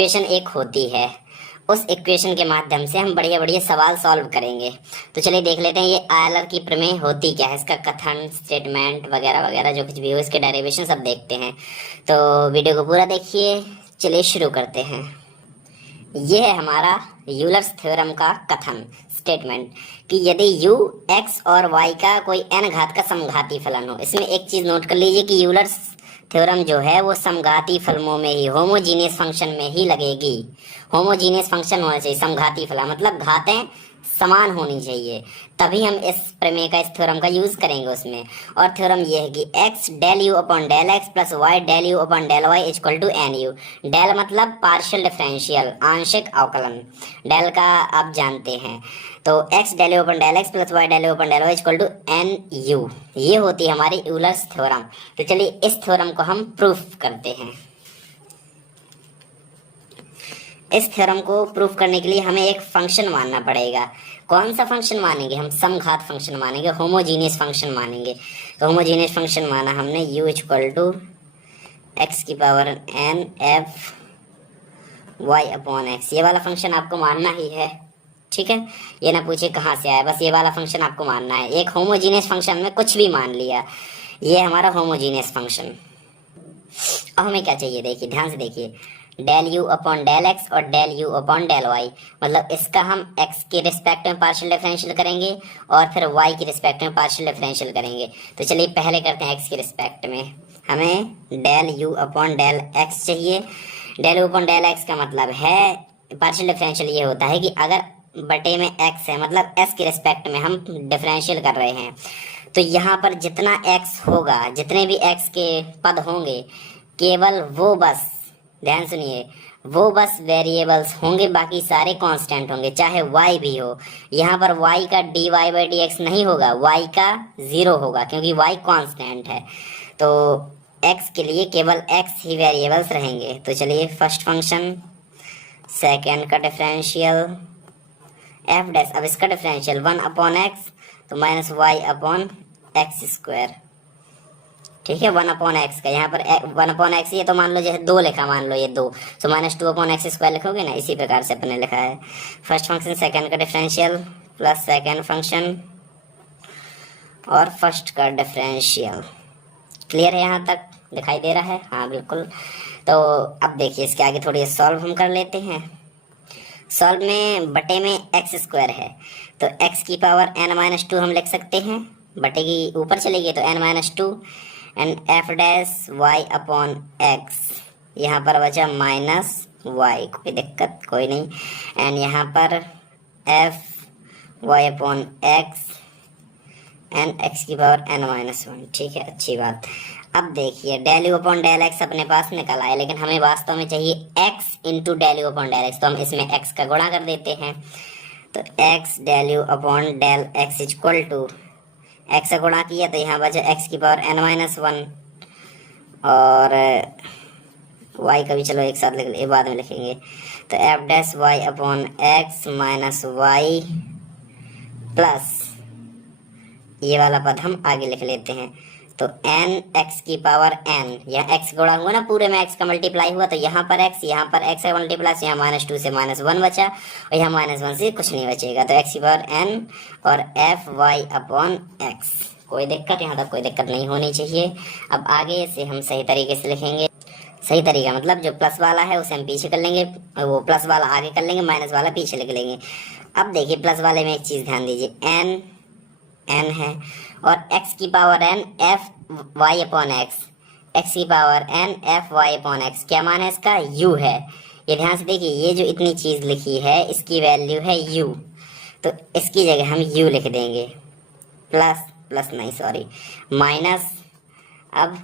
Equation एक होती है, उस इक्वेशन के माध्यम से हम बढ़िया बढ़िया सवाल सॉल्व करेंगे। तो चलिए देख लेते हैं ये आयलर की प्रमेय होती क्या है, इसका कथन, स्टेटमेंट वगैरह वगैरह जो कुछ भी हो, इसके डेरिवेशन सब देखते हैं। तो वीडियो को पूरा देखिए। चलिए शुरू करते हैं। ये है हमारा यूलर्स थ्योरम का कथन, स्टेटमेंट, कि यदि u x और y का कोई n घात का समघाती फलन हो। इसमें एक चीज नोट कर लीजिए कि यूलर्स थ्योरम जो है वो समघाती फलनों में ही, होमोजीनियस फंक्शन में ही लगेगी। होमोजीनियस फंक्शन होना चाहिए, समघाती फलन मतलब घातें समान होनी चाहिए, तभी हम इस प्रमेय का, इस थ्योरम का यूज करेंगे उसमें। और थ्योरम ये है कि x del u upon del x plus y del u upon del y equal to n u. Del मतलब पार्शियल डिफरेंशियल, आंशिक अवकलन, डेल का आप जानते हैं। तो x del u upon del x plus y del u upon del y equal to n u, ये होती है हमारी यूलर्स थ्योरम। तो चलिए इस थ्योरम को हम प्रूफ करते हैं। इस थ्योरम को प्रूफ करने के लिए हमें एक फंक्शन मानना पड़ेगा। कौन सा फंक्शन मानेंगे हम? समघात फंक्शन मानेंगे, होमोजीनियस फंक्शन मानेंगे। तो होमोजीनियस फंक्शन माना हमने u इक्वल टू एक्स की power n f y upon x. ये वाला फंक्शन आपको मानना ही है, ठीक है। ये ना पूछे कहाँ से आया, बस ये वाला फंक्शन आपको मानना है। एक होमोजीनियस फंक्शन में कुछ भी मान लिया, ये हमारा होमोजीनियस फंक्शन। अब हमें क्या चाहिए, देखिए ध्यान से देखिए, del u upon del x और del u upon del y, मतलब इसका हम एक्स के रिस्पेक्ट में पार्शियल डिफरेंशियल करेंगे और फिर वाई के रिस्पेक्ट में पार्शियल डिफरेंशियल करेंगे। तो चलिए पहले करते हैं एक्स के रिस्पेक्ट में। हमें del u upon del x चाहिए। Del u upon del x का मतलब है, पार्शियल डिफरेंशियल ये होता है कि अगर बटे में एक्स है, मतलब एस के रिस्पेक्ट में हम डिफरेंशियल कर रहे हैं, तो यहाँ पर जितना एक्स होगा, जितने भी एक्स के पद होंगे, केवल वो बस, ध्यान सुनिए, वो बस वेरिएबल्स होंगे, बाकी सारे कांस्टेंट होंगे, चाहे y भी हो। यहाँ पर y का dy बाई डी एक्स नहीं होगा, y का 0 होगा, क्योंकि y कांस्टेंट है। तो x के लिए केवल x ही वेरिएबल्स रहेंगे। तो चलिए फर्स्ट फंक्शन, सेकेंड का डिफरेंशियल f डैश, अब इसका डिफरेंशियल 1 अपॉन एक्स, तो minus y upon x square, ठीक है। 1 अपॉन एक्स का यहाँ पर 1 अपॉन एक्स, ये तो मान लो जैसे 2 लिखा, मान लो ये 2, तो माइनस 2 अपॉन एक्स स्क्वायर लिखोगे ना, इसी प्रकार से अपने लिखा है। फर्स्ट फंक्शन सेकंड का डिफरेंशियल प्लस सेकंड फंक्शन और फर्स्ट का डिफरेंशियल। क्लियर है, यहाँ तक दिखाई दे रहा है? हाँ बिल्कुल। तो अब देखिए इसके आगे थोड़ी सॉल्व हम कर लेते हैं। सॉल्व में बटे में एक्स स्क्वायर है, तो एक्स की पावर n माइनस 2 हम लिख सकते हैं, बटे की ऊपर चलेगी तो n minus 2 and f dash y upon x, यहाँ पर बचा माइनस वाई, कोई दिक्कत कोई नहीं, एंड यहाँ पर f y upon x and x की पावर n माइनस 1, ठीक है, अच्छी बात। अब देखिए del u upon del x अपने पास निकल आए, लेकिन हमें वास्तव में चाहिए x into del u upon del x, तो हम इसमें x का गुणा कर देते हैं। तो x del u upon del x equal to, x से गुणा किया तो यहाँ बचा x की पावर n माइनस 1, और y का भी चलो एक साथ लिख ले, बाद में लिखेंगे। तो f dash y upon x minus y plus ये वाला पद हम आगे लिख लेते हैं। तो n x की पावर n, यहाँ x गुणा हुआ ना, पूरे में x का मल्टीप्लाई हुआ, तो यहाँ पर x का मल्टीप्लाई, यहाँ माइनस 2 से माइनस 1 बचा, और यहाँ माइनस 1 से कुछ नहीं बचेगा। तो x की पावर n और एफ वाई अपॉन एक्स, कोई दिक्कत, यहाँ तक कोई दिक्कत नहीं होनी चाहिए। अब आगे से हम सही तरीके से लिखेंगे। सही तरीका मतलब जो प्लस वाला है उसे हम पीछे कर लेंगे, वो प्लस वाला आगे कर लेंगे, माइनस वाला पीछे लिख लेंगे। अब देखिए प्लस वाले में एक चीज़ ध्यान दीजिए, n है और x की power n f y upon x, x की power n f y upon x, क्या मान है इसका? u है। ये ध्यान से देखिए, ये जो इतनी चीज़ लिखी है इसकी वैल्यू है u, तो इसकी जगह हम u लिख देंगे, प्लस नहीं सॉरी, माइनस, अब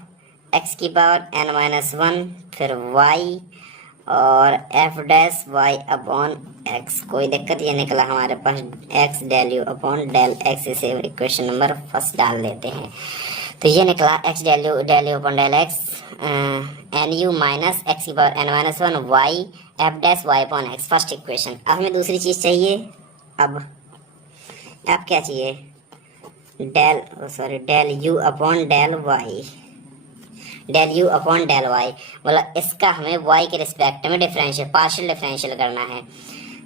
x की पावर n माइनस 1, फिर y और f dash y upon x, कोई दिक्कत, ये निकला हमारे पास x del u upon del x, इसे इक्वेशन नंबर फर्स्ट डाल लेते हैं। तो ये निकला x del u upon del x n u minus x की power n minus 1 y f dash y upon x, first equation. अब हमें दूसरी चीज़ चाहिए। अब क्या चाहिए? Del u upon del y, del u upon del y, मतलब इसका हमें वाई के रिस्पेक्ट में डिफरेंशियल पार्शियल डिफरेंशियल करना है।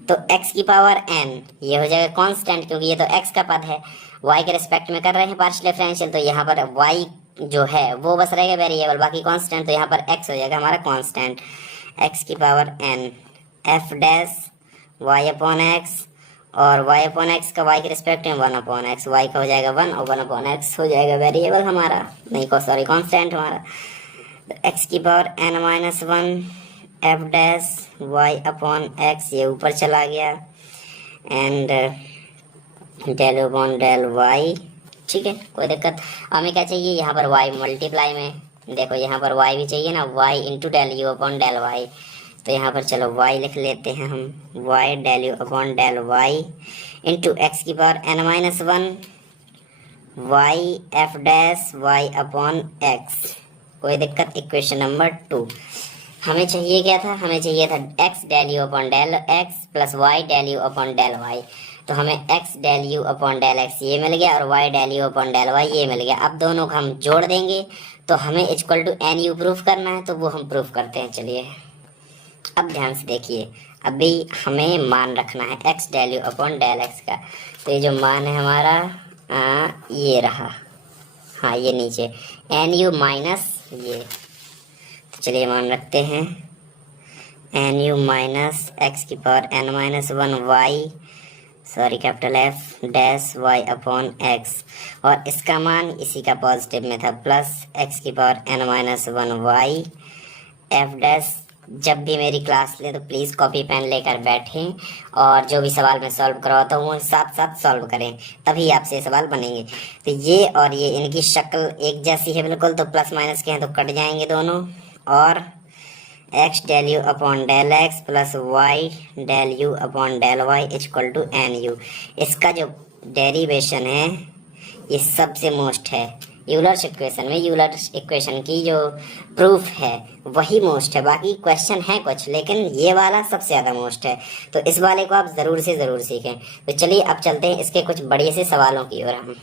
तो x की पावर n ये हो जाएगा कांस्टेंट, क्योंकि ये तो x का पद है, y के रिस्पेक्ट में कर रहे हैं पार्शियल डिफरेंशियल, तो यहाँ पर y जो है वो बस रहेगा वेरिएबल, बाकी कांस्टेंट, तो यहाँ पर x हो जाएगा हमारा कांस्टेंट, x की power n f dash y upon x, और y अपॉन x का y के रिस्पेक्ट में 1 अपॉन x, y का हो जाएगा 1 और 1 अपॉन x हो जाएगा वेरिएबल हमारा, नहीं को सॉरी कांस्टेंट हमारा। x की power n minus 1 f dash y upon x, ये ऊपर चला गया, and del upon del y, ठीक है कोई दिक्कत। हमें क्या चाहिए यहाँ पर y मल्टीप्लाई में, देखो यहाँ पर y भी चाहिए ना, y into del u upon del y, तो यहाँ पर चलो y लिख लेते हैं हम, y del u upon del y into x की power n minus 1 y f dash y upon x, कोई दिक्कत। इक्वेशन नंबर 2 हमें चाहिए क्या था, हमें चाहिए था x del u upon del x plus y del u upon del y, तो हमें x del u upon del x ये मिल गया और y del u upon del y ये मिल गया। अब दोनों को हम जोड़ देंगे तो हमें equal to n u proof करना है, तो वो हम प्रूफ करते हैं। चलिए अब ध्यान से देखिए, अभी हमें मान रखना है x del u upon del x का, तो ये जो मान है हमारा ये रहा, हाँ ये नीचे एन यू माइनस ये, चलिए मान रखते हैं एन यू माइनस एक्स की power n minus 1 y, sorry capital f dash y upon x, और इसका मान इसी का पॉजिटिव में था प्लस एक्स की power n minus 1 y f dash. जब भी मेरी क्लास ले तो प्लीज़ कॉपी पेन लेकर बैठें और जो भी सवाल मैं सॉल्व करवाता हूँ वो साथ साथ सॉल्व करें, तभी आपसे सवाल बनेंगे। तो ये और ये इनकी शक्ल एक जैसी है बिल्कुल, तो प्लस माइनस के हैं तो कट जाएंगे दोनों, और x del u upon del x plus y del u upon del y equal to n u. इसका जो डेरिवेशन है ये सबसे मोस्ट है यूलर्स इक्वेशन में, यूलर्स इक्वेशन की जो प्रूफ है वही मोस्ट है, बाकी क्वेश्चन है कुछ लेकिन ये वाला सबसे ज़्यादा मोस्ट है, तो इस वाले को आप ज़रूर से ज़रूर सीखें। तो चलिए अब चलते हैं इसके कुछ बड़े से सवालों की ओर हम।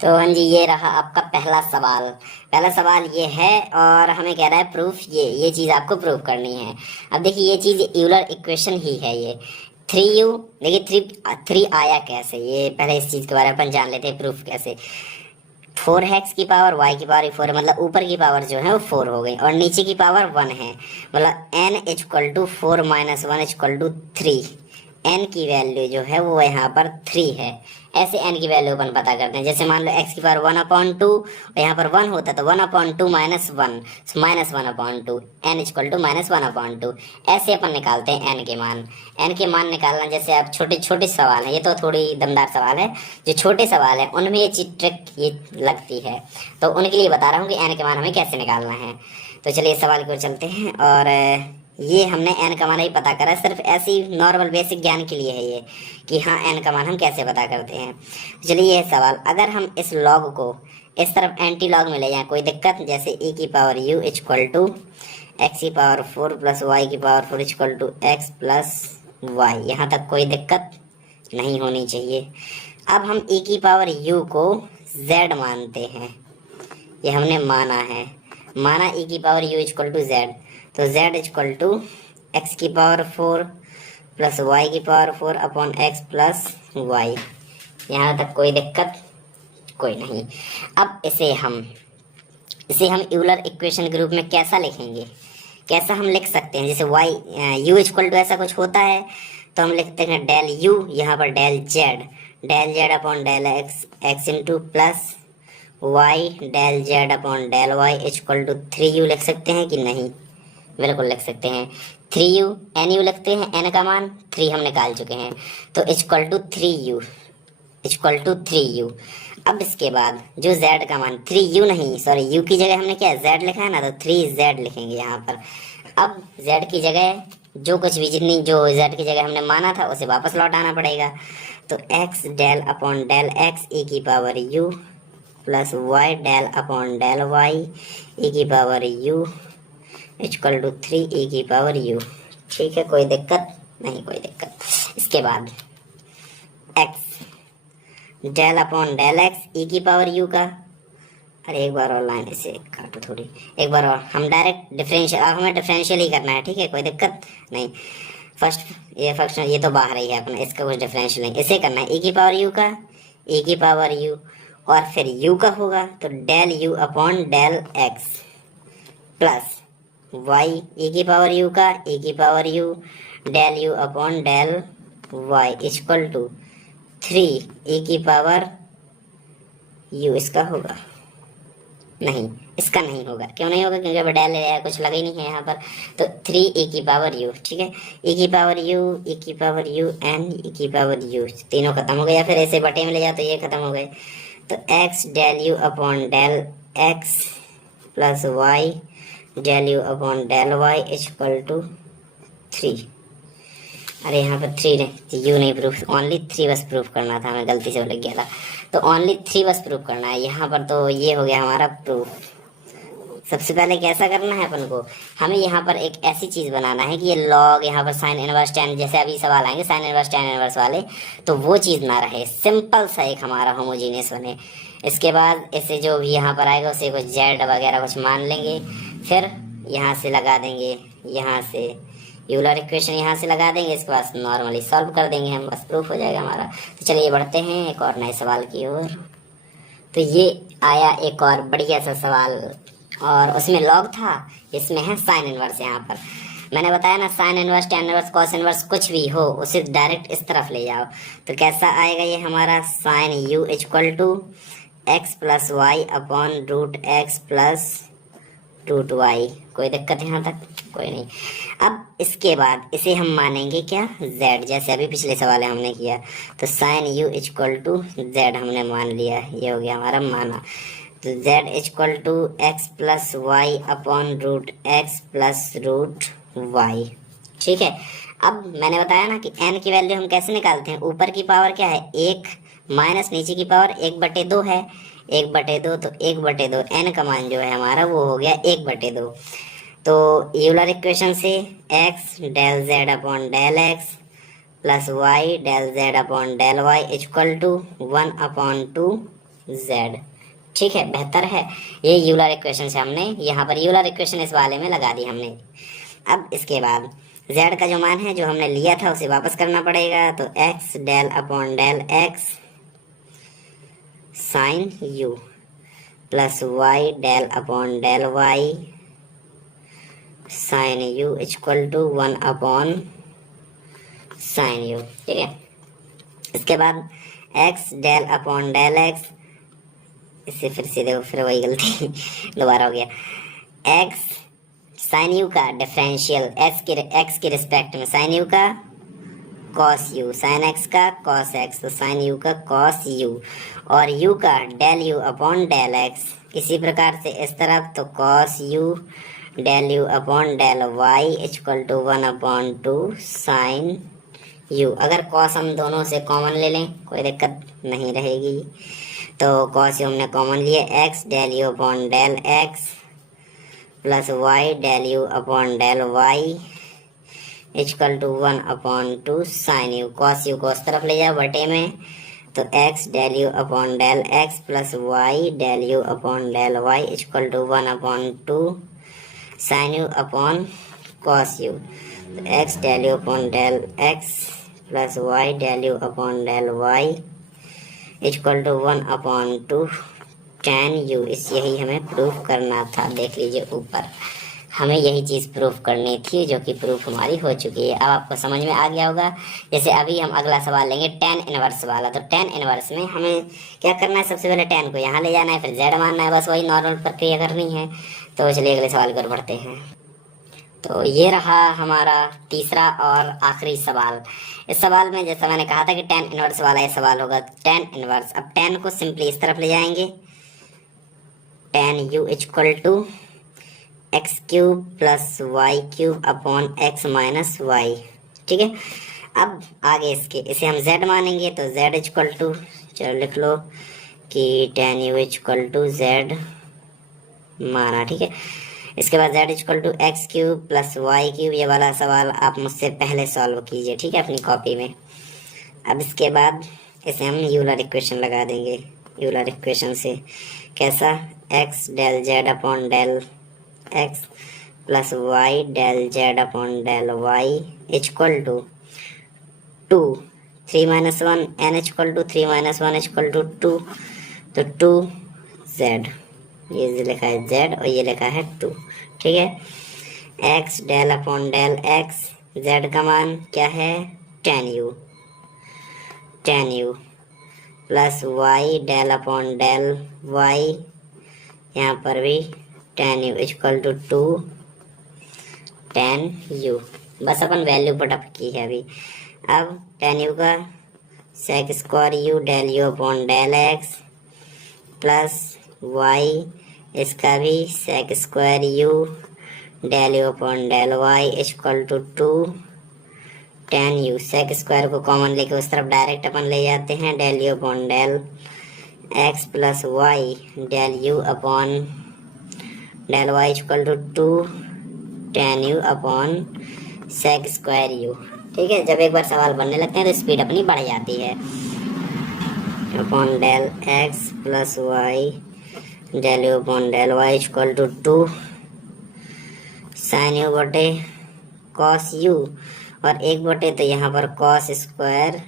तो हाँ जी, ये रहा आपका पहला सवाल। पहला सवाल ये है और हमें कह रहा है प्रूफ, ये चीज़ आपको प्रूफ करनी है। अब देखिए ये चीज़ यूलर इक्वेशन ही है ये 3u, देखिए 3 आया कैसे, ये पहले इस चीज़ के बारे में अपन जान लेते हैं प्रूफ कैसे। 4x की पावर y की पावर 4 है, मतलब ऊपर की पावर जो है वो 4 हो गई और नीचे की पावर 1 है, मतलब n equal to 4 minus 1 equal to 3। n की वैल्यू जो है वो यहाँ पर 3 है। ऐसे n की वैल्यू अपन पता करते हैं, जैसे मान लो x की पावर 1/2 और यहाँ पर 1 होता तो 1/2 minus 1, minus 1/2, n equal to minus 1/2। ऐसे अपन निकालते हैं n के मान। n के मान निकालना, जैसे आप छोटे छोटे सवाल हैं, ये तो थोड़ी दमदार सवाल है, जो छोटे सवाल है उनमें ये चीज ट्रिक ये लगती है, तो उनके लिए बता रहा हूँ कि n के मान हमें कैसे निकालना है। तो चलिए सवाल की ओर चलते हैं, और ये हमने n का मान ही पता करा, सिर्फ ऐसी नॉर्मल बेसिक ज्ञान के लिए है ये कि हाँ n का मान हम कैसे पता करते हैं। चलिए ये सवाल, अगर हम इस लॉग को इस तरफ एंटी लॉग में ले जाएं, कोई दिक्कत, जैसे e की power u equal to x की पावर 4 प्लस वाई की power 4 equal to x plus y, यहाँ तक कोई दिक्कत नहीं होनी चाहिए। अब हम e की पावर u को z मानते हैं, ये हमने माना है, माना e की power u equal to z, तो z इक्वल टू एक्स की पावर 4 प्लस वाई की power 4 upon x plus y, यहाँ तक कोई दिक्कत कोई नहीं। अब इसे हम यूलर इक्वेशन के रूप में कैसा लिखेंगे, कैसा हम लिख सकते हैं, जैसे y u इक्वल टू ऐसा कुछ होता है तो हम लिखते हैं डेल u, यहाँ पर del z upon del x into plus y del z upon del y equal to 3u लिख सकते हैं कि नहीं, बिल्कुल लिख सकते हैं। 3u nu लिखते हैं, n का मान 3 हम निकाल चुके हैं, तो equal to 3u equal to 3u। अब इसके बाद जो z का मान 3u नहीं, सॉरी u की जगह हमने क्या z लिखा है ना, तो 3z लिखेंगे यहाँ पर। अब z की जगह जो कुछ भी जितनी जो z की जगह हमने माना था उसे वापस लौटाना पड़ेगा, तो x del upon del x e की power u plus y del upon del y e की power u equal to 3 e की पावर u। ठीक है, कोई दिक्कत नहीं, कोई दिक्कत। इसके बाद x del upon del x e की पावर u का अरे एक बार और लाइन इसे काटो थोड़ी, एक बार और। हम डायरेक्ट डिफरेंशियल, अब हमें डिफरेंशियल ही करना है, ठीक है, कोई दिक्कत नहीं। फर्स्ट ये फंक्शन ये तो बाहर ही है अपना, इसका कुछ डिफरेंशियल नहीं, इसे करना है e की पावर u का, e की पावर u, और फिर u का होगा तो del u upon del x plus y e की पावर u का, e की power u del u upon del y equal to 3 e की पावर u। इसका होगा नहीं, इसका नहीं होगा, क्यों नहीं होगा, क्योंकि अब डेल कुछ लगा ही नहीं है यहाँ पर। तो 3 e की पावर u, ठीक है, e की पावर u, e की पावर u एंड e की पावर u, तीनों खत्म हो गए, या फिर ऐसे बटे में ले जाओ तो ये खत्म हो गए। तो x del u upon del x plus y del u upon del y equal to 3। अरे यहाँ पर 3 नहीं, u नहीं प्रूफ, ओनली 3 बस प्रूफ करना था, हमें गलती से वो लग गया था, तो ओनली 3 बस प्रूफ करना है यहाँ पर। तो ये हो गया हमारा प्रूफ। सबसे पहले कैसा करना है अपन को, हमें यहाँ पर एक ऐसी चीज़ बनाना है कि ये लॉग यहाँ पर साइन इनवर्स टेन, जैसे अभी सवाल आएंगे साइन इनवर्स टेन इनवर्स वाले, तो वो चीज़ ना रहे, सिंपल सा एक हमारा होमोजीनियस बने। इसके बाद इसे जो भी यहाँ पर आएगा उसे कुछ जेड वगैरह कुछ मान लेंगे, फिर यहाँ से लगा देंगे, यहाँ से यूलर इक्वेशन यहाँ से लगा देंगे, इसके बाद नॉर्मली सॉल्व कर देंगे हम, बस प्रूफ हो जाएगा हमारा। तो चलिए बढ़ते हैं एक और नए सवाल की ओर। तो ये आया एक और बढ़िया सा सवाल, और उसमें लॉग था, इसमें है साइन इनवर्स। यहाँ पर मैंने बताया ना, sine inverse tan inverse cos inverse कुछ भी हो उसे डायरेक्ट इस तरफ ले जाओ। तो कैसा आएगा ये हमारा, sine u equal to x plus y upon root x plus root y. कोई दिक्कत यहाँ तक? कोई नहीं। अब इसके बाद इसे हम मानेंगे क्या, z, जैसे अभी पिछले सवाल में हमने किया। तो sine u equal to z हमने मान लिया, ये हो गया हमारा माना। तो z equal to x plus y upon root x plus root y, ठीक है। अब मैंने बताया ना कि n की वैल्यू हम कैसे निकालते हैं, ऊपर की पावर क्या है 1 माइनस नीचे की पावर 1/2 है, 1/2, तो 1/2 n का मान जो है हमारा वो हो गया 1/2। तो यूलर इक्वेशन से x del z upon del x plus y del z upon del y equal to 1/2z, ठीक है, बेहतर है। ये यूलर इक्वेशन से हमने यहाँ पर यूलर इक्वेशन इस वाले में लगा दी हमने। अब इसके बाद z का जो मान है जो हमने लिया था उसे वापस करना पड़ेगा। तो x del upon del x sine u plus y del upon del y sine u equal to 1 sine u, ठीक है। इसके बाद x del upon del x, इससे फिर से देखो, फिर वही गलती दोबारा हो गया। x साइन u का डिफरेंशियल x के रिस्पेक्ट में, साइन u का कॉस u, साइन x का कॉस x, तो साइन u का कॉस u, और u का del u upon del x। इसी प्रकार से इस तरफ तो cos u del u upon del y equal to 1/2 sine u। अगर कॉस हम दोनों से कॉमन ले लें कोई दिक्कत नहीं रहेगी। तो कॉस u हमने कॉमन लिए, x del u upon del x plus y del u upon del y equal to 1/2 sine u। Cos u को उस तरफ ले जाओ बटे में, तो x del u upon del x plus y del u upon del y equal to 1/2 sine u upon cos u। तो x del u upon del x plus y del u upon del y equal to 1/2 tan u। इस यही हमें proof करना था। देख लीजिए ऊपर हमें यही चीज़ प्रूफ करनी थी, जो कि प्रूफ हमारी हो चुकी है। अब आपको समझ में आ गया होगा। जैसे अभी हम अगला सवाल लेंगे tan इनवर्स वाला। तो tan इनवर्स में हमें क्या करना है, सबसे पहले tan को यहाँ ले जाना है, फिर z मानना है, बस वही नॉर्मल प्रक्रिया करनी है। तो चलिए अगले सवाल की ओर बढ़ते हैं। तो ये रहा हमारा तीसरा और आखिरी सवाल। इस सवाल में जैसा मैंने कहा था कि tan इनवर्स वाला ये सवाल होगा, tan इनवर्स। अब tan को सिंपली इस तरफ ले जाएंगे, tan u equal to x cube plus y cube upon x minus y, ठीक है। अब आगे इसे हम z मानेंगे, तो z इक्वल टू, चलो लिख लो कि tan u equal to z माना, ठीक है। इसके बाद z equal to x cube plus y cube, ये वाला सवाल आप मुझसे पहले सॉल्व कीजिए, ठीक है, अपनी कॉपी में। अब इसके बाद इसे हम यूलर इक्वेशन लगा देंगे। यूलर इक्वेशन से कैसा, x del z upon del x plus y del z upon del y equal to 2 3 minus 1 n equal to 3 minus 1 equal to 2, तो 2 जेड, ये लिखा है जेड और ये लिखा है 2। ठीक है, x del upon del x, z का मान क्या है 10u plus y del upon del y, यहाँ पर भी 10u इक्वल टू 2 10u। बस अपन वैल्यू पुटअप की है अभी। अब 10u का sec square u del u upon del x plus y, इसका भी sec square u del u upon del y equal to 2 10u। Sec square को कॉमन लेके उस तरफ डायरेक्ट अपन ले जाते हैं, del u upon del x plus y del u upon del y equal to 2 10u upon sec square u। ठीक है, जब एक बार सवाल बनने लगते हैं तो स्पीड अपनी बढ़ जाती है। Upon del x plus y del u upon del y equal to 2 sine u बटे कॉस u, और एक बटे तो यहाँ पर कॉस स्क्वायर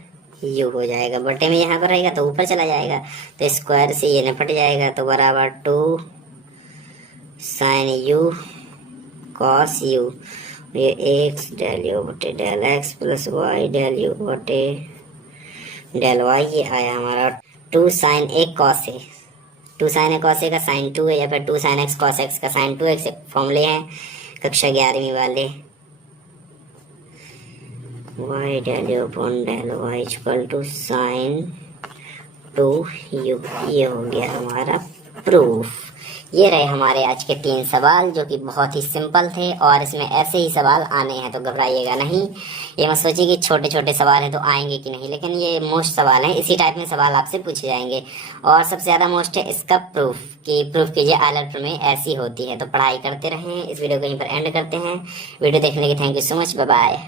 u हो जाएगा, बटे में यहाँ पर रहेगा तो ऊपर चला जाएगा, तो स्क्वायर से ये निपट जाएगा, तो बराबर 2 साइन u कॉस u, ये एक्स डेल u बटे del x plus y del u बटे डेल वाई, ये आया हमारा 2 sine a cos a. 2 sine a cos a का साइन 2 है, या फिर 2 साइन एक्स कॉस एक्स का साइन 2 एक्स फॉर्मूले हैं कक्षा 11वीं वाले। Y del u upon del y equal to sine 2u, ये हो गया हमारा प्रूफ। ये रहे हमारे आज के 3 सवाल जो कि बहुत ही सिंपल थे, और इसमें ऐसे ही सवाल आने हैं, तो घबराइएगा नहीं। ये मत सोचिए कि छोटे छोटे सवाल हैं तो आएंगे कि नहीं, लेकिन ये मोस्ट सवाल हैं, इसी टाइप में सवाल आपसे पूछे जाएंगे। और सबसे ज़्यादा मोस्ट है इसका प्रूफ, कि प्रूफ कीजिए आइलैंड में ऐसी होती है। तो पढ़ाई करते रहें। इस वीडियो को यहीं पर एंड करते हैं। वीडियो देखने के thank you so much, bye bye.